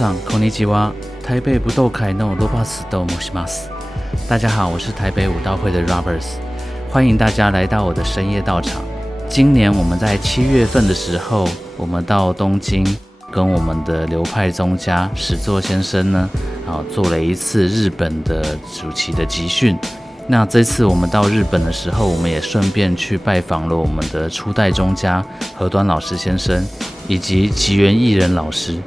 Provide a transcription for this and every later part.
さん、こんにちは。台北武道会のロバスと申します。大家好，我是台北武道会的 Roberts， 欢迎大家来到我的深夜道场。今年我们在7月份的时候，我们到东京，跟我们的流派宗家史作先生呢，做了一次日本的主题的集训。那这次我们到日本的时候，我们也顺便去拜访了我们的初代宗家河端老师先生，以及吉原艺人老师。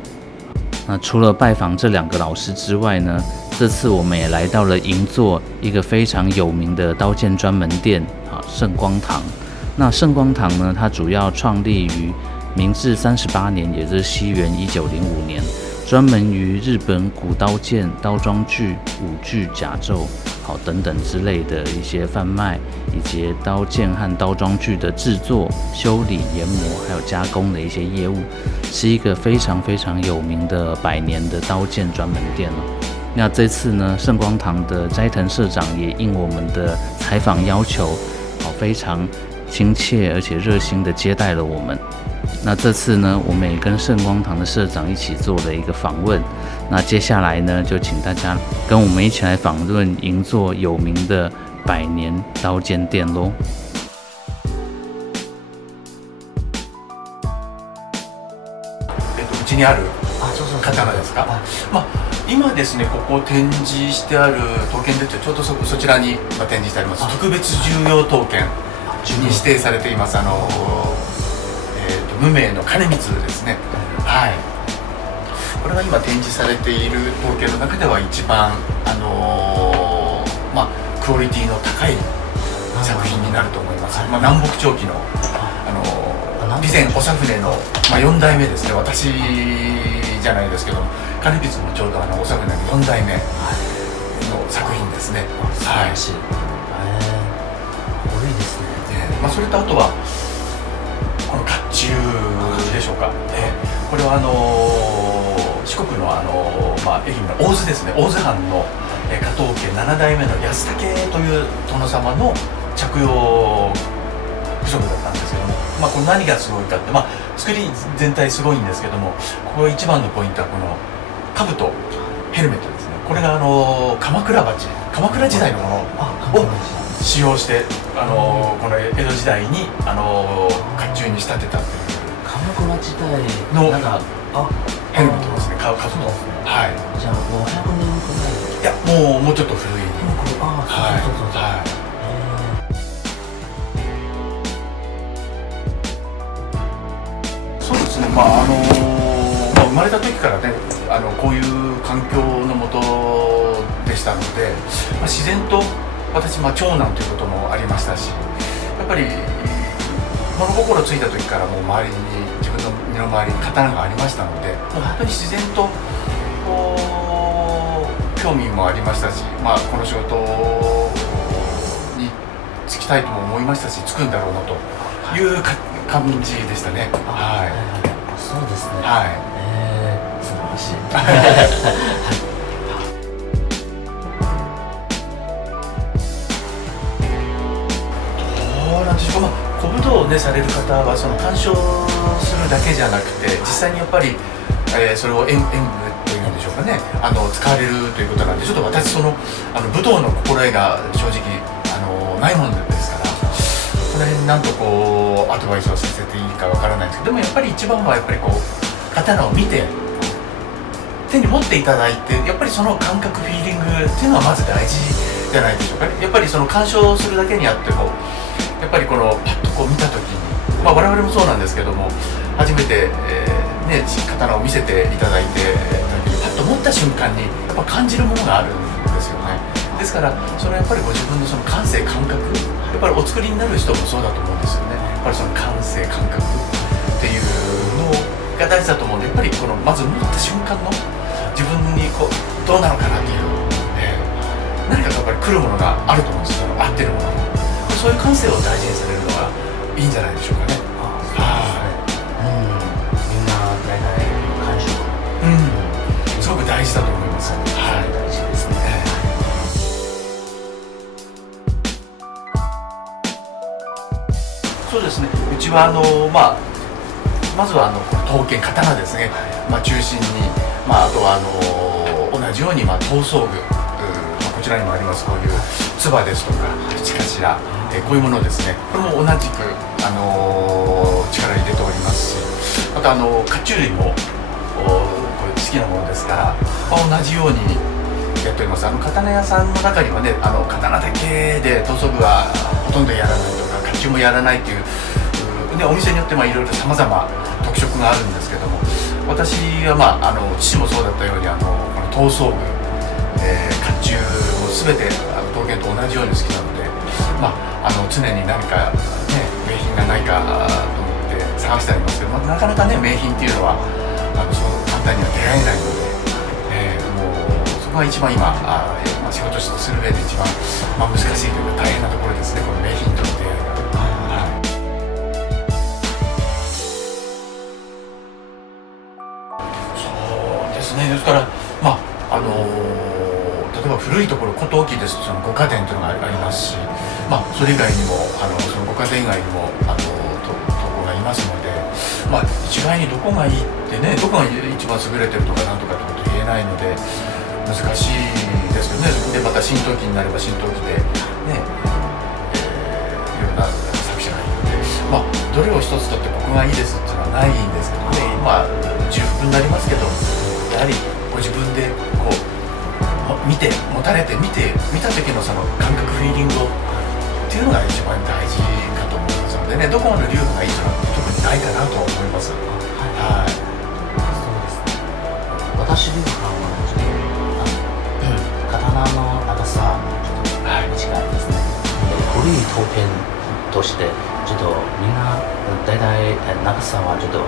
那除了拜访这2个老师之外呢，这次我们也来到了银座一个非常有名的刀剑专门店圣光堂。那圣光堂呢，它主要创立于明治38年，也就是西元1905年，专门于日本古刀剑、刀装具、武具、甲胄等等之类的一些贩卖，以及刀剑和刀装具的制作、修理、研磨还有加工的一些业务，是一个非常非常有名的100年的刀剑专门店了。那这次呢，圣光堂的斋藤社长也应我们的采访要求，非常亲切而且热心的接待了我们。那这次呢，我们也跟圣光堂的社长一起做了一个访问。那接下来呢，就请大家跟我们一起来访问银座有名的100年刀剑店咯。うちにある刀ですか。今ですね、ここ展示してある刀剣でちょうどそちらに展示してあります。特別重要刀剣に指定されています。無名の金光ですね。はい。これは今展示されている刀剣の中では一番クオリティの高い作品になると思います。南北朝期の備前長船の4代目ですね。私じゃないですけども、金光もちょうど長船の4代目の作品ですね。はい。多いですね。それとあとはこの甲冑でしょうか。これは四国の愛媛の大洲ですね。大洲藩の加藤家7代目の安武という殿様の着用不足だったんですけども、これ何がすごいかって、作り全体すごいんですけども、ここ一番のポイントはこの兜、ヘルメットですね。これが鎌倉時代のものを使用して、この江戸時代に甲冑に仕立てたという鎌倉時代のヘルメットですね。兜。はい。じゃあ500年くらい。いや、もうちょっと古い。そうですね。生まれた時からね、こういう環境のもとでしたので、自然と私長男ということもありましたし、やっぱり物心ついた時からもう周りに自分の身の回りに刀がありましたので、もう本当に自然と興味もありましたし、この仕事に就きたいとも思いましたし、就くんだろうなという感じでしたね。はい。そうですね。はい。素晴らしい。古武道をされる方はその鑑賞するだけじゃなくて、実際にやっぱり、それを演武というんでしょうかね、使われるということなんで、ちょっと私その武道の心得が正直ないものですから、この辺なんとアドバイスをさせていいかわからないんですけど、でもやっぱり一番はやっぱり刀を見て手に持っていただいて、やっぱりその感覚フィーリングっていうのはまず大事じゃないでしょうかね。やっぱりその鑑賞するだけにあっても、やっぱりパッと見た時に、我々もそうなんですけども、初めて、刀を見せていただいてパッと持った瞬間にやっぱ感じるものがあるんですよね。ですからそのやっぱりご自分のその感性感覚、やっぱりお作りになる人もそうだと思うんですよね。やっぱりその感性感覚っていうのが大事だと思うんで、やっぱりまず持った瞬間の自分にどうなのかなっていう、何かやっぱり来るものがあると思うんですよ。合ってるもの、そういう感性を大事にされるのがいいんじゃないでしょうかね。みんな大体感触、すごく大事だと思います。大事ですね。そうですね。うちはまずは刀ですね。中心にあとは同じように頭装具、こちらにもありますこういうつばですとか口頭、こういうものですね、これも同じく、力入れておりますし、あと甲冑類もこれ好きなものですから、同じようにやっております。刀屋さんの中にはね、刀だけで塗装具はほとんどやらないとか甲冑もやらないっていう、ね、お店によっていろいろさまざま特色があるんですけども、私は父もそうだったようにこの塗装具、甲冑も全て刀剣と同じように好きなので、常に何か、ね、名品がないかと思って探してありますけど、なかなかね名品っていうのはそう簡単には出会えないので、もうそこが一番今仕事する上で一番、難しいというか大変なところですね、この名品との出会いが。そうですね、ですから例えば古いところ、古陶器ですとその五家電というのがありますし、それ以外にもその五家電以外にもとこがいますので、一概にどこがいいってね、どこが一番優れてるとかなんとかってこと言えないので難しいですけどね。でまた新陶器になれば新陶器でね、いろんな作者がいるので、どれを一つとってここがいいですっていうのはないんですけどね、重複になりますけど、やはりご自分でこう持たれて見た時のその感覚フィーリングっていうのが一番大事かと思いますのでね、どこまで流派がいいというのは特にないかなと思います。はい。そうですね。私流派はちょっと刀の長さちょっと短いですね。古い刀剣としてちょっとみんな大体長さはちょっと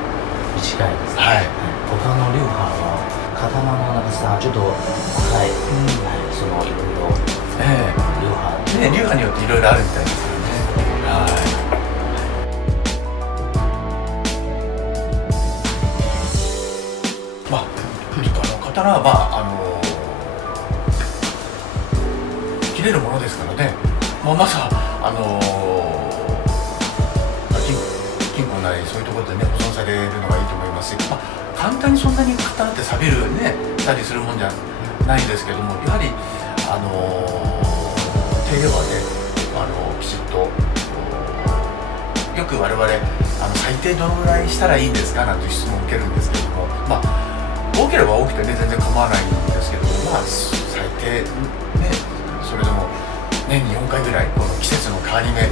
短いですね。はい。他の流派は刀の長さちょっと長い、そのいろいろ流派によっていろいろあるみたいですよね。はい。ちょっと刀は切れるものですからね。まさ金庫なりそういうところでね保存されるのがいいと思いますし、簡単にそんなに刀って錆びるねたりするもんじゃないんですけども、やはり手入れはねきちっとよく我々最低どのぐらいしたらいいんですかなんていう質問を受けるんですけども、多ければ多くてね全然構わないんですけども、最低ねそれでも年に4回ぐらいこの季節の変わり目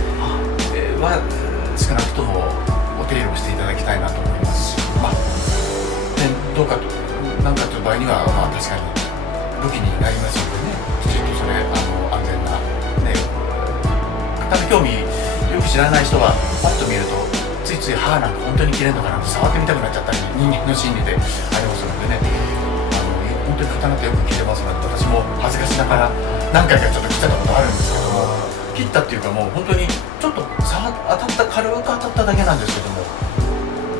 は少なくともお手入れをしていただきたいなと思いますし、どうかと何かという場合には確かに武器になりますのでね、きちっとそれ安全なね、刀興味よく知らない人はパッと見るとついつい歯なんか本当に切れるのかなと触ってみたくなっちゃったり、人間の心理でありますのでね、本当に刀ってよく切れますので、私も恥ずかしながら何回かちょっと切っちゃったことあるんですけども、切ったっていうかもう本当にちょっと軽く当たっただけなんですけども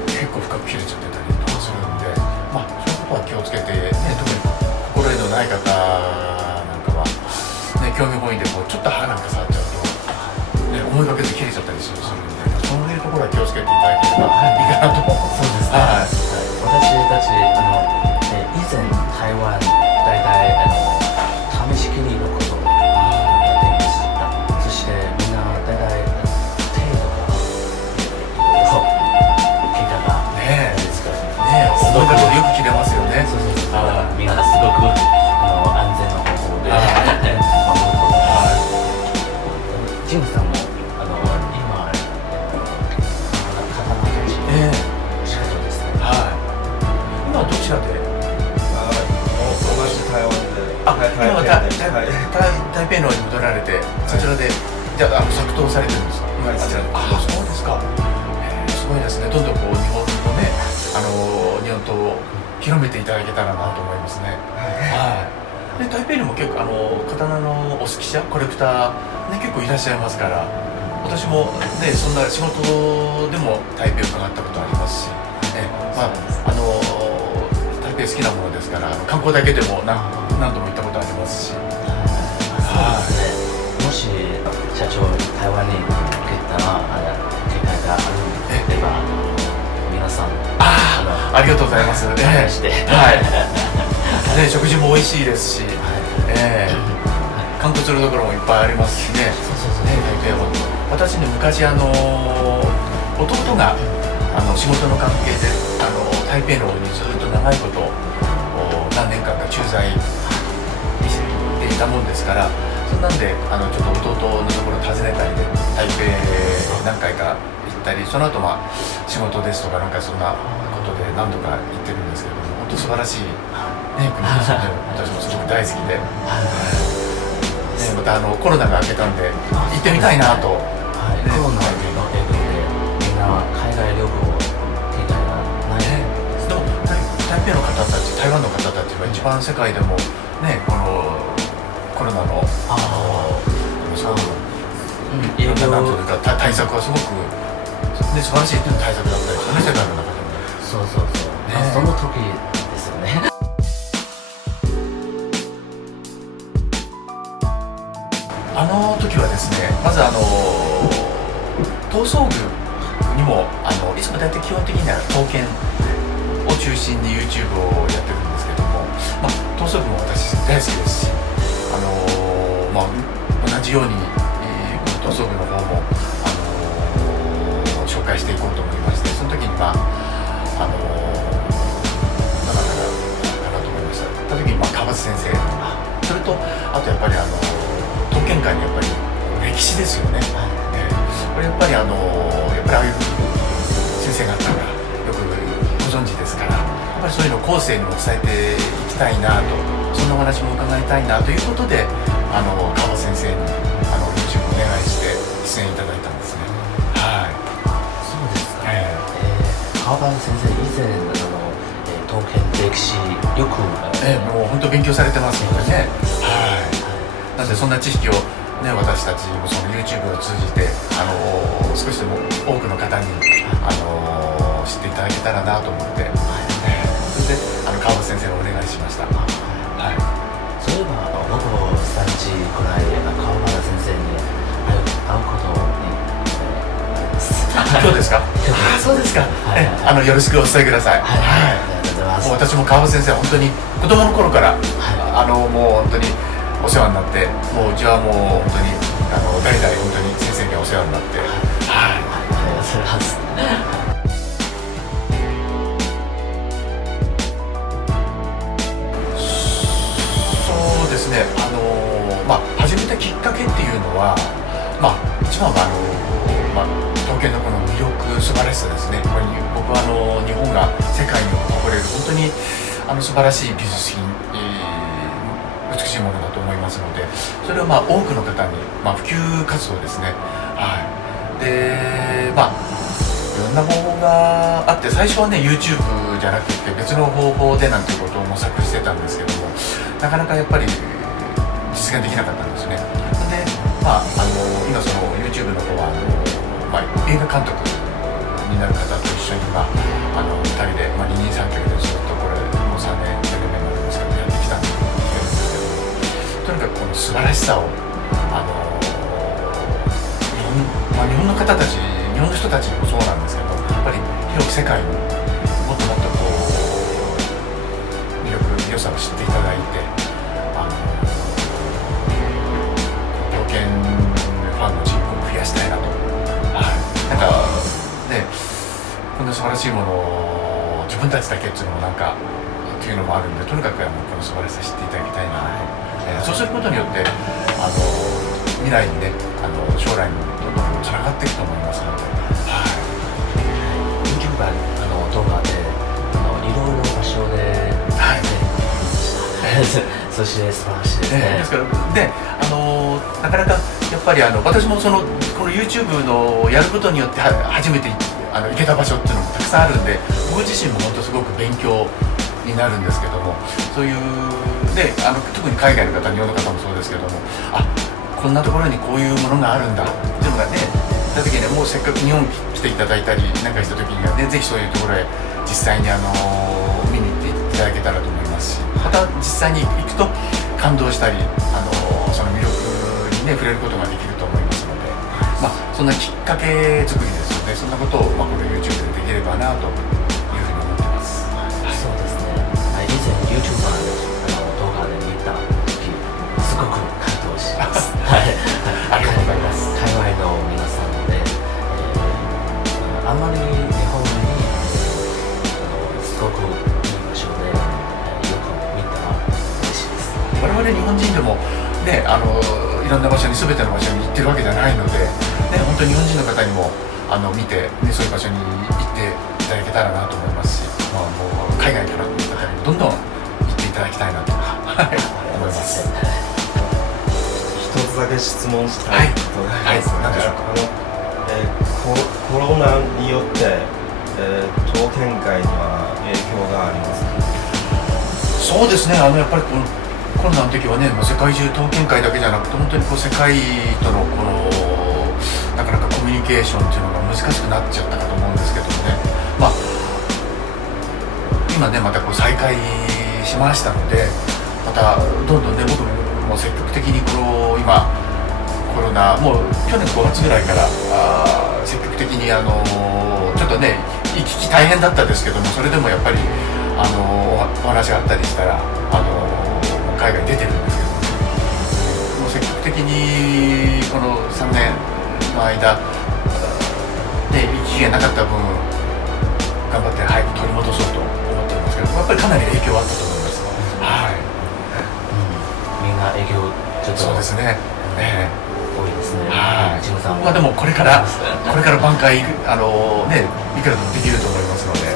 結構深く切れちゃってたりとかするんで、そういうことは気をつけて、ね、特に心得のない方なんかは、ね、興味本位でちょっと歯なんか触っちゃうと、ね、思いがけず切れちゃったりするんで、そういうところは気をつけていただければいいかなと思う。そうですね。私たち以前台湾大体試し切りのことをやっていました。そしてみんな大体手とか怪我がねですからね、思いがけずよく切れますよね。そうみんなすごく安全な方法で守ること。ジムさんも今刀たち仕事ですね。今どちらで？同じ台湾で。今は台北の方に戻られて、そちらでじゃあ作刀されてるんですか？はい、そうですか。すごいですね。どんどん日本のね日本刀を広めていただけたらなと思いますね。はい。で台北にも結構刀のお好き者コレクターね結構いらっしゃいますから、私もねそんな仕事でも台北伺ったことありますし、台北好きなものですから観光だけでも何度も行ったことありますし。もし社長台湾に行けたら機会があるのであれば皆さんありがとうございます。して、ね、食事も美味しいですし、観光するところもいっぱいありますしね。台北は私ね、昔弟が仕事の関係で台北の方にずっと長いこと何年間か駐在していたもんですから、そんなんでちょっと弟のところを訪ねたりで台北何回か行ったり、その後仕事ですとかなんかそんなことで何度か行ってるんですけども、本当素晴らしい、ね、国ですよね。私もすごく大好きで、またコロナが明けたんで行ってみたいなと。コロナの影響でみんな海外旅行機会がない、でも台北の方たち、台湾の方たちは一番世界でもね、このコロナのいろんななんというか対策はすごく、ね、素晴らしい対策だったりとかね、世界の中でも。そう、その時ですよね。時はですね、まず塗装具にもいつも大体基本的には刀剣を中心に YouTube をやってるんですけども、塗装具も私大好きですし、同じようにこの塗装具の方も紹介していこうと思いまして、その時にどなたかなと思いました。た時に川端先生、それとあとやっぱり刀剣界にやっぱり歴史ですよね。これやっぱりああいう先生方がよくご存知ですから、やっぱりそういうのを後世にも伝えていきたいなと、そんなお話も伺いたいなということで、川端先生にYouTube お願いして出演いただいたんですね。そうですか。川端先生以前刀剣歴史よく、もう本当勉強されてますのでね。なのでそんな知識をね、私たちもその YouTube を通じて少しでも多くの方に知っていただけたらなと思って、それで川端先生をお願いしました。そういえば僕3日くらい川端先生に会うことに今日ですか？そうですか。よろしくお伝えください。もう私も川端先生は本当に子供の頃からもう本当にお世話になって、もううちはもう本当に代々本当に先生にお世話になって、ありがとうございます。そうですね。始めたきっかけっていうのは、一番は刀剣のこの魅力、素晴らしさですね。これに僕は日本が世界に誇れる本当に素晴らしい美術品、美しいものだと思いますので、それを多くの方に、普及活動ですね。で、いろんな方法があって、最初はね YouTube じゃなくて別の方法でなんていうことを模索してたんですけども、なかなかやっぱり実現できなかったんですね。で、今その YouTube の方は映画監督になる方と一緒に2人で、二人三脚でずっとこれもう3年4年目になるんですけどやってきたんですけど、とにかくこの素晴らしさを日本の方たち、日本の人たちもそうなんですけど、やっぱり広く世界にもっともっと良さを知っていただいて、刀剣ファンの人口を増やしたいなと。なんかね、こんな素晴らしいものを自分たちだけっていうのもっていうのもあるんで、とにかくこの素晴らしさ知っていただきたいなと。そうすることによって未来にね、将来にどんどんつながっていくと思いますので、YouTuber 動画でいろいろ場所で、そして素晴らしいですね。ですからでなかなかやっぱり私もこの YouTube のやることによって初めて行けた場所っていうのもたくさんあるんで、僕自身も本当すごく勉強になるんですけども、そういうで特に海外の方、日本の方もそうですけども、こんなところにこういうものがあるんだっていうのがね、行った時にね、もうせっかく日本来ていただいたりなんかした時にはね、ぜひそういうところへ実際に見に行っていただけたらと思いますし、また実際に行くと感動したりその魅力にね触れることができると思いますので、そんなきっかけ作りですので、そんなことをこの YouTube でできればなというふうに思ってます。そうですね。以前 YouTuber で人でもねいろんな場所に全ての場所に行ってるわけじゃないので、ね、本当に日本人の方にも見て、ね、そういう場所に行っていただけたらなと思いますし、もう海外からの方にもどんどん行っていただきたいなと思います。一つだけ質問したいことがあります。何でしょうか。コロナによって、当店会には影響がありますか？そうですね、やっぱりこのコロナの時はね、世界中討見会だけじゃなくて、本当に世界とのなかなかコミュニケーションっていうのが難しくなっちゃったかと思うんですけどもね、今ねまた再開しましたので、またどんどんね僕も積極的に今コロナもう去年5月ぐらいから積極的にちょっとね行き来大変だったですけども、それでもやっぱりお話があったりしたら海外に出てるんですけども、もう積極的にこの3年の間で行き来がなかった分頑張って早く取り戻そうと思っておりますけど、やっぱりかなり影響はあったと思います。みんな影響ちょっとそうですね。多いですね。はいちごさんでもこれから挽回いくらでもできると思いますので、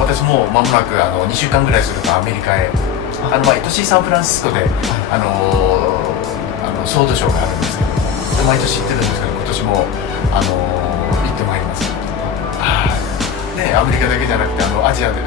私も間もなく2週間ぐらいするとアメリカへ毎年サンフランシスコでソードショーがあるんですけど、毎年行ってるんですけど、今年も行ってまいります。アメリカだけじゃなくてアジアで